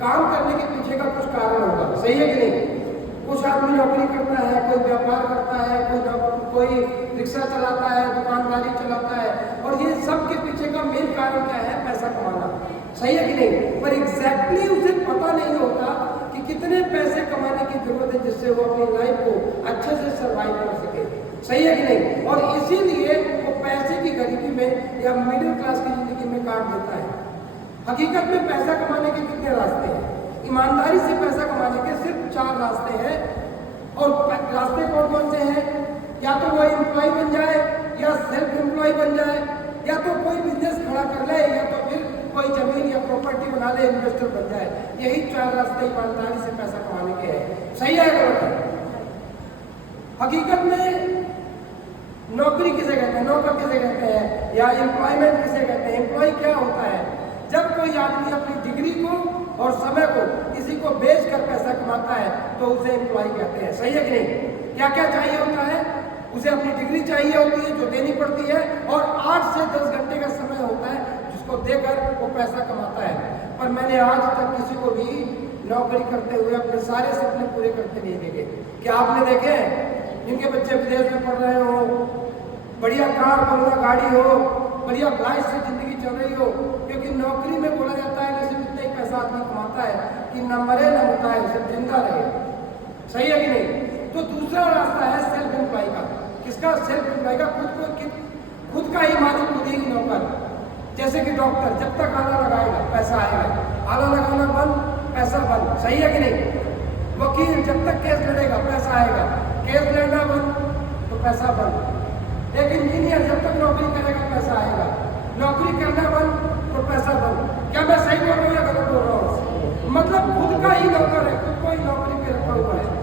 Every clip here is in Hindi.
काम करने के पीछे का कुछ कारण होगा, सही है कि नहीं? कुछ आदमी नौकरी करता है, कोई व्यापार करता है, कोई रिक्शा चलाता है, दुकानदारी चलाता है, और ये सब के पीछे का मेन कारण क्या है? पैसा कमाना, सही है कि नहीं? पर एग्जैक्टली उसे पता नहीं होता कि कितने पैसे कमाने की जरूरत है जिससे वो अपनी लाइफ को अच्छे से सर्वाइव कर सके, सही है कि नहीं? और इसीलिए वो पैसे की गरीबी में या मिडिल क्लास की जिंदगी में काट देता है। हकीकत में पैसा कमाने के कितने रास्ते हैं? ईमानदारी से पैसा कमाने के सिर्फ 4 रास्ते हैं। और रास्ते कौन कौन से हैं? या तो वो एम्प्लॉय बन जाए, या सेल्फ एम्प्लॉय बन जाए, या तो कोई बिजनेस खड़ा कर ले, या तो फिर कोई जमीन या प्रॉपर्टी बना ले, इन्वेस्टर बन जाए। यही 4 रास्ते ईमानदारी से पैसा कमाने के हैं, सही है गलत? हकीकत में नौकरी किसे कहते हैं, नौकर किसे कहते हैं, या एम्प्लॉयमेंट किसे कहते हैं? एम्प्लॉय क्या होता है? जब कोई आदमी अपनी डिग्री को और समय को किसी को बेचकर पैसा कमाता है तो उसे एम्प्लॉय कहते हैं, सही है कि नहीं? क्या क्या चाहिए होता है? उसे अपनी डिग्री चाहिए होती है जो देनी पड़ती है, और 8 से 10 घंटे का समय होता है जिसको देकर वो पैसा कमाता है। पर मैंने आज तक किसी को भी नौकरी करते हुए अपने सारे सपने पूरे करते नहीं देखे। क्या आपने देखे जिनके बच्चे विदेश में पढ़ रहे हो, बढ़िया कार बंगला गाड़ी हो, बढ़िया लाइफ से जिंदगी चल रही हो? क्योंकि नौकरी में बोला जाता है कि सिर्फ इतना ही पैसा आदमी कमाता है कि न मरे न मुताए, सिर्फ जिंदा रहे, सही है कि नहीं? तो दूसरा रास्ता है सेल्फ एम्प्लॉय का। किसका? सेल्फ एम्प्लॉय का। खुद का ही मालिक, खुद ही नौकर। जैसे कि डॉक्टर जब तक आला लगाएगा पैसा आएगा, आला लगाना बंद पैसा बंद, सही है कि नहीं? वकील जब तक केस लड़ेगा पैसा आएगा, केस लड़ना बंद तो पैसा बंद। एक इंजीनियर जब तक नौकरी करेगा पैसा आएगा, नौकरी करना बंद तो पैसा बंद। क्या मैं सही बोल रहा हूँ या गलत बोल रहा हूँ? मतलब खुद का ही नौकर है, खुद को ही नौकरी पे रखा हुआ है।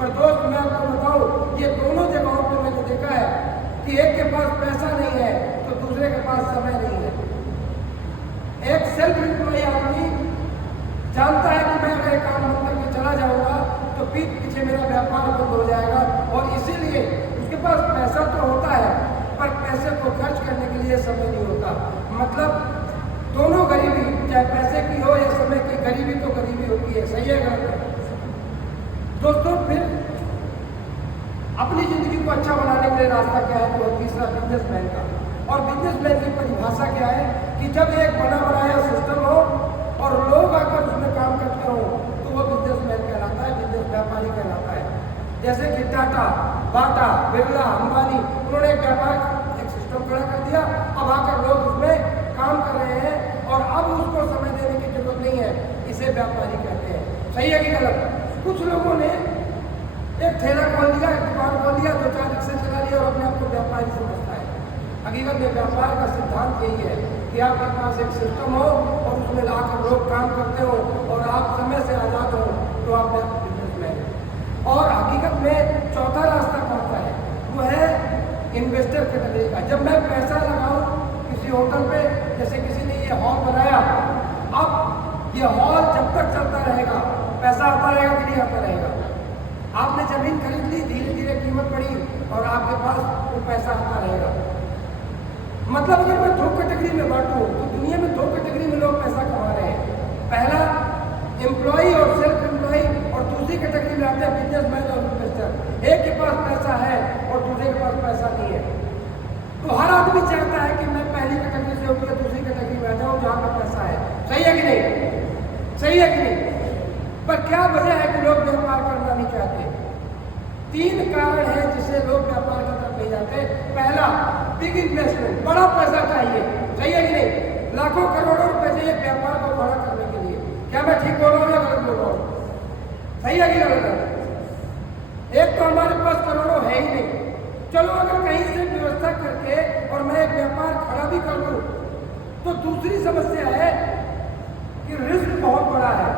और दोस्त मैं आपको बताऊँ, ये दोनों जगहों पे मैंने देखा है कि एक के पास पैसा नहीं है तो दूसरे के पास समय नहीं है। एक सेल्फ एम्प्लॉय आदमी जानता है कि मैं अगर काम बंद करके चला जाऊंगा तो पीठ पीछे मेरा व्यापार बंद हो जाएगा, और इसीलिए उसके पास पैसा तो होता है पर पैसे को खर्च करने के लिए समय नहीं होता। मतलब दोनों गरीबी, चाहे पैसे की हो या समय की, गरीबी तो गरीबी होती है, सही है गलत? दोस्तों फिर अपनी जिंदगी को अच्छा बनाने के लिए रास्ता क्या है? तो तीसरा बिजनेसमैन का। और बिजनेसमैन की परिभाषा क्या है कि जब एक बना बनाया सिस्टम हो और लोग आकर उसमें काम करते हो तो वो बिजनेसमैन कहलाता है, बिजनेस व्यापारी कहलाता है। जैसे कि टाटा, बाटा, बिरला, अंबानी, उन्होंने एक व्यापार, एक सिस्टम खड़ा कर दिया। अब आकर लोग उसमें काम कर रहे हैं और अब उसको समय देने की जरूरत नहीं है, इसे व्यापारी कहते हैं, सही है कि गलत? कुछ लोगों ने एक ठेला खोल दिया, एक दुकान खोल दिया, 2-4 रिक्शे चला लिया और अपने आप को व्यापारी समझता है। हकीकत में व्यापार का सिद्धांत यही है कि आपके पास एक सिस्टम हो और उसमें आकर लोग काम करते हो और आप समय से आज़ाद हो तो आप बिजनेसमैन हैं। और हकीकत में चौथा रास्ता कौन सा है? वो है इन्वेस्टर कैटेगरी का। जब मैं पैसा लगाऊं किसी होटल पे, जैसे किसी ने ये हॉल बनाया, अब ये हॉल जब तक चलता रहेगा पैसा आता रहेगा कि नहीं आता रहेगा? आपने जमीन खरीद ली, धीरे धीरे कीमत बढ़ी और आपके पास वो पैसा आता रहेगा। मतलब अगर मैं 2 कैटेगरी में बांटूं तो दुनिया में 2 कैटेगरी में लोग पैसा कमा रहे हैं। पहला एम्प्लॉय और सेल्फ एम्प्लॉय, और दूसरी कैटेगरी में आते हैं बिजनेसमैन और इन्वेस्टर। एक के पास पैसा है और दूसरे के पास पैसा नहीं है। तो हर आदमी चाहता है कि मैं पहली कैटेगरी से होकर दूसरी कैटेगरी में आ जाऊँ जहाँ पर पैसा है, सही है कि नहीं? सही है कि नहीं? पर क्या वजह है कि लोग व्यापार करना नहीं चाहते? 3 कारण हैं जिससे लोग व्यापार की तरफ नहीं जाते। पहला, बिग इन्वेस्टमेंट, बड़ा पैसा चाहिए, सही है कि नहीं? लाखों करोड़ों रुपए चाहिए व्यापार को बड़ा करने के लिए। क्या मैं ठीक बोल रहा हूँ या गलत बोल रहा हूँ? सही है कि गलत? एक तो हमारे पास करोड़ों है ही नहीं। चलो अगर कहीं से व्यवस्था करके और मैं एक व्यापार खड़ा भी कर दूं तो दूसरी समस्या है कि रिस्क बहुत बड़ा है।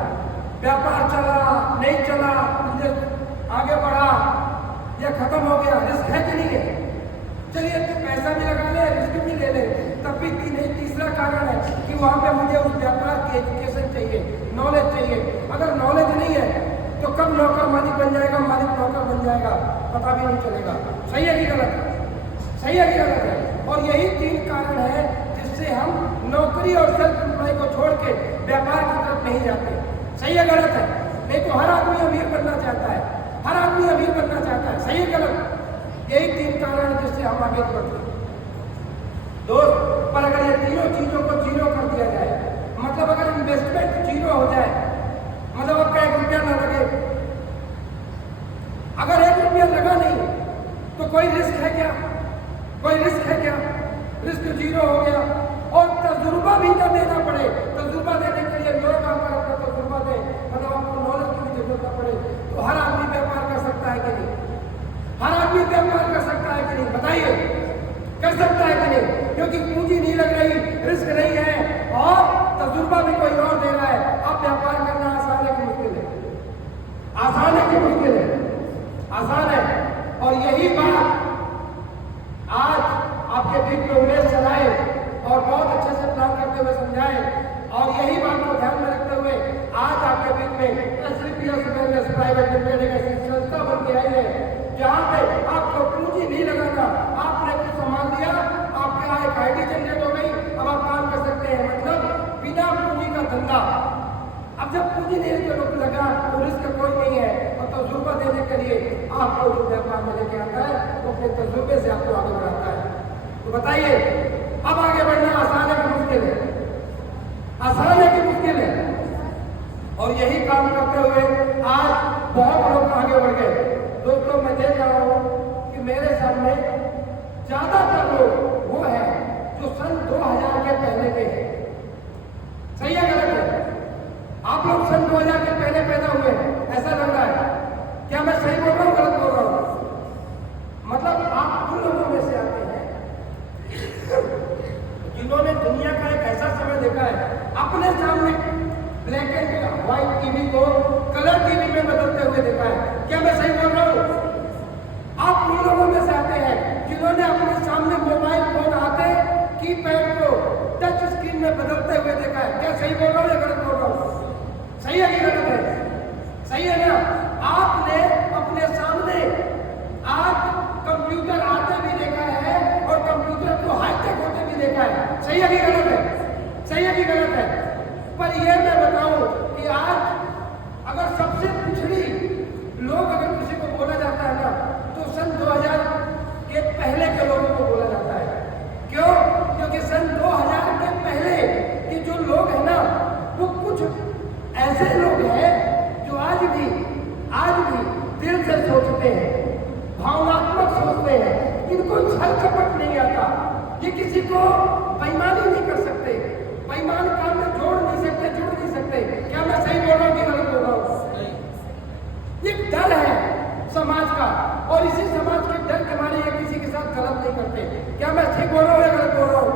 व्यापार चला नहीं चला, बिजनेस आगे बढ़ा या खत्म हो गया, रिस्क है कि नहीं है? चलिए तो पैसा भी लगा ले, रिस्क भी ले ले, तब भी तीसरा कारण है कि वहाँ पे मुझे उस व्यापार की एजुकेशन चाहिए, नॉलेज चाहिए। अगर नॉलेज नहीं है तो कब नौकर मालिक बन जाएगा, मालिक नौकर बन जाएगा, पता भी नहीं चलेगा। सही है कि गलत? सही है कि गलत है? और यही 3 कारण है जिससे हम नौकरी और सेल्फ एम्प्लॉय को छोड़ के व्यापार की तरफ नहीं जाते। सही सही है गलत है? नहीं तो हर आदमी अमीर बनना चाहता है, हर आदमी अमीर बनना चाहता है, सही है गलत? यही 3 कारण है जिससे हम आगे बढ़ते हैं दोस्त। पर अगर ये तीनों चीजों को जीरो कर दिया जाए, मतलब अगर इन्वेस्टमेंट जीरो हो जाए, मतलब आपका 1 रुपया ना लगे, अगर 1 रुपया लगा नहीं तो कोई रिस्क है क्या? कोई रिस्क है क्या? रिस्क जीरो हो गया। और तजुर्बा भी ना देना पड़े, तजुर्बा देने के लिए लोग आकर अपना तजुर्बा दें, मतलब आपको नॉलेज की भी जरूरत ना पड़े, तो हर आदमी व्यापार कर सकता है कि नहीं? हर आदमी व्यापार कर सकता है कि नहीं? बताइए, कर सकता है कि नहीं? क्योंकि पूंजी नहीं लग रही, रिस्क नहीं है और तजुर्बा भी कोई और दे रहा है। अब व्यापार करना आसान है कि मुश्किल है? आसान है कि मुश्किल है? आसान है। और यही बात आज आपके बीच में उमेश चलाए और बहुत अच्छे से प्लान करते हुए समझाए, और यही बात को ध्यान में रखते हुए आज आपके बीच में SRPS वेलनेस प्राइवेट लिमिटेड एक ऐसी संस्था बन के आई है जहाँ पे आपको पूंजी नहीं लगाना, आपने कुछ सामान दिया, आपके यहाँ एक ID जनरेट हो गई, अब आप काम कर सकते हैं, मतलब बिना पूंजी का धंधा। अब जब पूंजी नहीं लगा तो रिस्क कोई नहीं है, और तजुर्बा देने के लिए आपको जो व्यापार में लेके आता है वो अपने तजुर्बे से आपको आगे बढ़ाता है। तो बताइए, अब आगे बढ़ना आसान है कि मुश्किल है? आसान है कि मुश्किल है? और यही काम करते हुए आज बहुत लोग आगे बढ़ गए। दोस्तों, मैं देख रहा हूँ कि मेरे सामने ज्यादातर लोग वो है जो सन 2000 के पहले के हैं। सही है गलत है? आप लोग सन 2000 के पहले पैदा हुए हैं, ऐसा लग रहा है। क्या मैं सही बोल रहा हूँ गलत बोल रहा हूँ? मतलब आप उन लोगों में से आते हैं जिन्होंने दुनिया का एक ऐसा समय देखा है, अपने सामने ब्लैक एंड व्हाइट टीवी को कलर टीवी में बदलते हुए देखा है। क्या मैं सही बोल रहा हूँ? आप उन लोगों में से आते हैं जिन्होंने अपने सामने मोबाइल फोन आते कीपैड को टच स्क्रीन में बदलते हुए देखा है। क्या सही बोल रहा हूँ या गलत बोल रहा हूँ? सही है कि गलत है? सही है ना? आपने अपने सामने आज कंप्यूटर आते भी देखा है और कंप्यूटर को हाईटेक होते भी देखा है। सही है कि गलत है? सही है कि गलत है? पर यह मैं बताऊं कि आज अगर सबसे पिछड़ी लोग अगर किसी को बोला जाता है ना, तो सन 2000 के पहले के लोगों को बोला जाता है। क्यों? क्योंकि सन 2000 के पहले के जो लोग हैं ना, वो कुछ ऐसे लोग हैं जो आज भी दिल से सोचते हैं, भावनात्मक सोचते हैं, इनको छल कपट नहीं आता, ये किसी को बेईमानी नहीं कर सकते, बेईमान काम में जोड़ नहीं सकते, जुड़ नहीं सकते। क्या मैं सही बोल रहा हूँ कि गलत बोल रहा हूँ? ये डर है समाज का, और इसी समाज के डर के मारे ये किसी के साथ गलत नहीं करते। क्या मैं ठीक बोल रहा हूँ या गलत बोल रहा हूँ?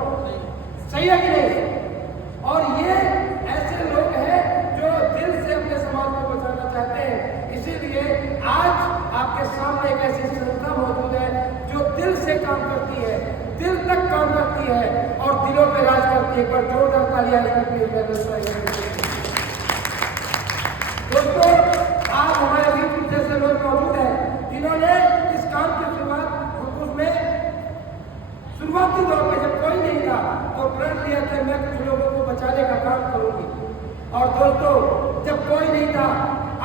सही है कि नहीं? और ये ऐसे लोग हैं जो दिल से अपने समाज को बचाना चाहते हैं। इसीलिए आज आपके सामने एक ऐसी संस्था मौजूद है जो दिल से काम करती है, दिल तक काम करती है और दिलों पे राज करती है। पर जोरदार तालियां दोस्तों, आज हमारे बीच कुछ ऐसे लोग मौजूद हैं जिन्होंने इस काम की शुरुआती दौर में जब कोई नहीं था तो प्रण लिया कि मैं कुछ लोगों को बचाने का काम करूंगी। और दोस्तों, जब कोई नहीं था,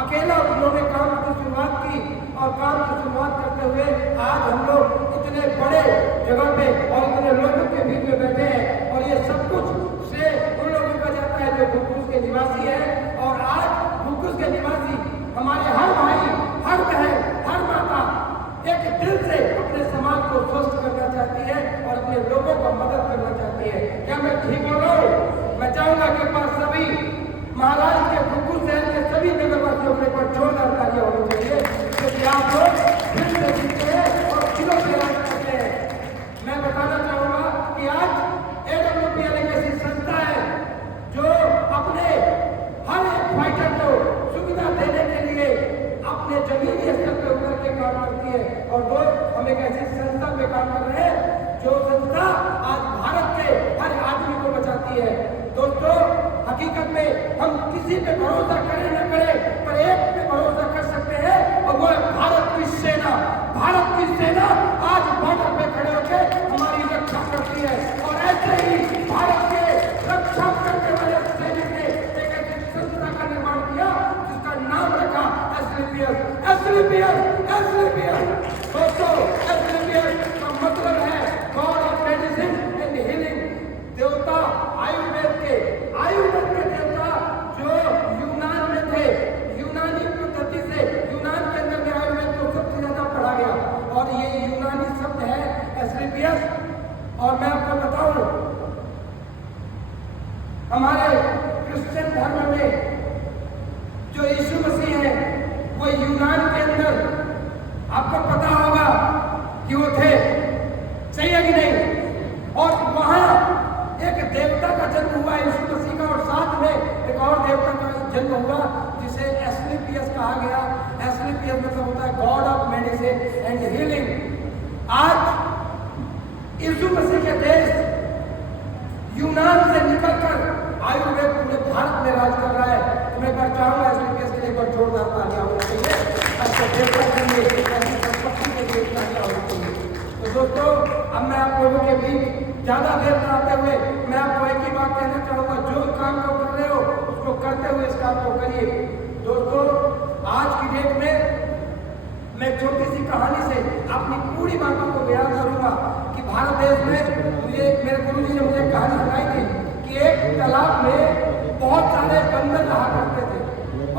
अकेला उन्होंने काम की शुरुआत की, और काम की शुरुआत करते हुए आज हम लोग इतने बड़े जगह पे और इतने लोगों के बीच में बैठे हैं। और ये सब कुछ श्रेय उन लोगों का जाता है जो घुघुस के निवासी है। और आज घुघुस के निवासी हमारे हर भाई, हर बहन, हर माता एक दिल से अपने समाज को स्वस्थ करना चाहती है और अपने लोगों को मदद करना चाहती है। क्या मैं ठीक बोल रहा हूँ? मैं चाहूंगा कि पास सभी महाराष्ट्र के घुघुस शहर के सभी नगरवासियों के ऊपर जोरदार तालियां होनी चाहिए, क्योंकि आप लोग दिल से जीतते हैं और दिलों से राज करते हैं। मैं बताना चाहूंगा कि आज AWPL एक ऐसी संस्था है जो अपने हर एक फाइटर को सुविधा देने के लिए अपने जमीनी स्तर पर उतर के काम करती है। और वो हम एक ऐसी संस्था पे काम कर रहे हैं जो संस्था आज भारत के हर आदमी को बचाती है। दोस्तों, हकीकत में हम किसी पे भरोसा करें न करें, पर एक पे भरोसा कर सकते हैं और वो है भारत की सेना। भारत की सेना आज बॉर्डर पे खड़े होकर हमारी रक्षा करती है। और ऐसे ही भारत के रक्षा करने वाले सैनिक ने एक ऐसी संस्था का निर्माण किया दोस्तों, एस्क्लेपियस का मतलब है God of medicine and healing, देवता आयुर्वेद के देवता जो यूनान में थे। यूनानी पद्धति से यूनान के अंदर में आयुर्वेद को सबसे ज्यादा पढ़ा गया और ये यूनानी शब्द है एस्क्लेपियस। और मैं आपको बताऊं, हमारे क्रिश्चियन धर्म में जो यीशु मसीह है वो यूनान के अंदर, आपको पता होगा कि वो थे, सही है कि नहीं? और वहां एक देवता का जन्म हुआ यीशु मसीह का, और साथ में एक और देवता का जन्म हुआ जिसे एस्क्लेपियस कहा गया। एस्क्लेपियस मतलब होता है God of medicine and healing. आज यीशु मसीह के देश यूनान से निकलकर आयुर्वेद पूरे भारत में राज कर रहा है। तो मैं बार चाहूंगा एस्क्लेपियस के लिए एक बार जोरदार तालियां होनी चाहिए, ऐसे देवता के लिए, ऐसी संपत्ति के लिए तालियां होनी चाहिए। तो दोस्तों, अब मैं आप लोगों के बीच ज्यादा देर न आते हुए मैं आपको एक ही बात कहना चाहूंगा, जो काम को कर रहे हो उसको करते हुए इस काम को करिए। दोस्तों, आज की डेट में मैं छोटी सी कहानी से अपनी पूरी बातों को बयान करूंगा कि भारत देश में मुझे मेरे गुरुजी ने मुझे कहानी सुनाई थी कि एक तालाब में बहुत सारे बंदर रहा करते थे,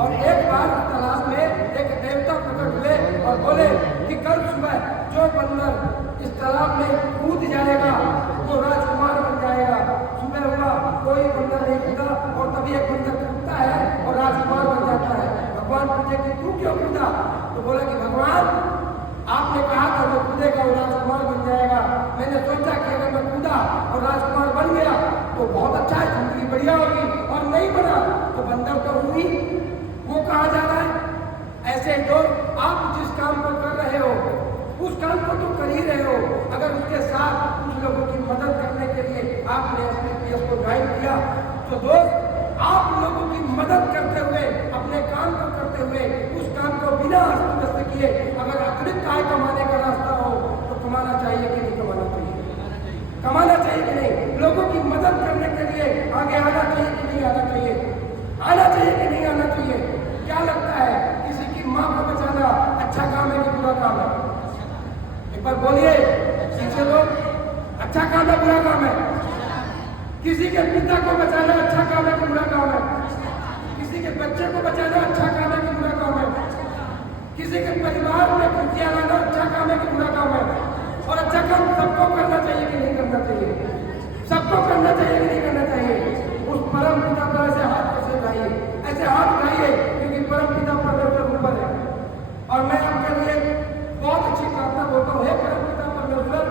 और एक बार तालाब में एक देवता प्रकट हुए और बोले कि कल सुबह जो बंदर इस तालाब में कूद जाएगा वो राजकुमार बन जाएगा। सुबह हुआ, कोई बंदर नहीं कूदा, और तभी एक बंदर कूदता है और राजकुमार बन जाता है। भगवान पूछे कि तू क्यों कूदा? तो बोला कि भगवान, आपने कहा था जो कूदेगा वो राजकुमार बन जाएगा। मैंने सोचा कि अगर मैं कूदा और राजकुमार बन गया तो बहुत अच्छा है, जिंदगी बढ़िया होगी, और नहीं बना तो बंदर तो हुई, वो कहा जा रहा है। ऐसे तो आप जिस काम को कर रहे हो उस काम को तो कर ही रहे हो, अगर उसके साथ कुछ लोगों की मदद करने के लिए आपने एस्क्लेपियस को ज्वाइन किया, तो दोस्त, आप लोगों की मदद करते हुए, अपने काम को करते हुए, उस काम को बिना अस्त किए अगर अतिरिक्त आय कमाने का रास्ता हो तो कमाना चाहिए कि नहीं कमाना चाहिए? कमाना चाहिए कि नहीं? लोगों की मदद करने के लिए आगे आना चाहिए कि नहीं आना चाहिए? आना चाहिए कि नहीं आना चाहिए? क्या लगता है, किसी की माँ को बचाना अच्छा काम है कि बुरा काम है? एक बार बोलिए, पीछे लोग, अच्छा काम है बुरा काम है? किसी के पिता को बचाना अच्छा काम है कि बुरा काम है? किसी के बच्चे को बचाना अच्छा काम है कि बुरा काम है? किसी के परिवार में खुशियां लाना अच्छा काम है कि बुरा काम है? और अच्छा काम सबको करना चाहिए कि नहीं करना चाहिए? सबको करना चाहिए कि नहीं करना चाहिए? उस परम पिता पर ऐसे हाथ कैसे उठाइए, ऐसे हाथ उठाइए, क्योंकि परम पिता परमेश्वर ऊपर है। और मैं आपके लिए बहुत अच्छी प्रार्थना बोलता हूँ, हे परम पिता परमेश्वर,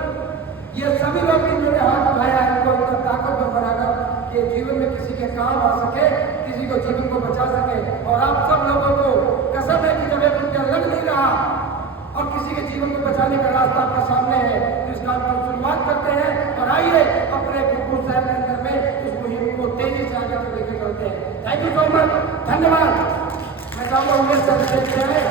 ये सभी लोग जिन्होंने हाथ उठाया है उनको इतना ताकतवर बनाकर कि जीवन में किसी के काम आ सके, किसी को जीवन को बचा सके। और आप सब लोगों को कसम है कि जब एक रुपया लग नहीं रहा और किसी के जीवन को बचाने का रास्ता आपके सामने है, तो इस काम की शुरुआत करते हैं और आइए अपने गुरुकुल साहब के अंदर में इस मुहिम को तेजी से आगे लेकर चलते हैं। थैंक यू सो मच, धन्यवाद। मैं चाहूँगा उम्मीद करते हैं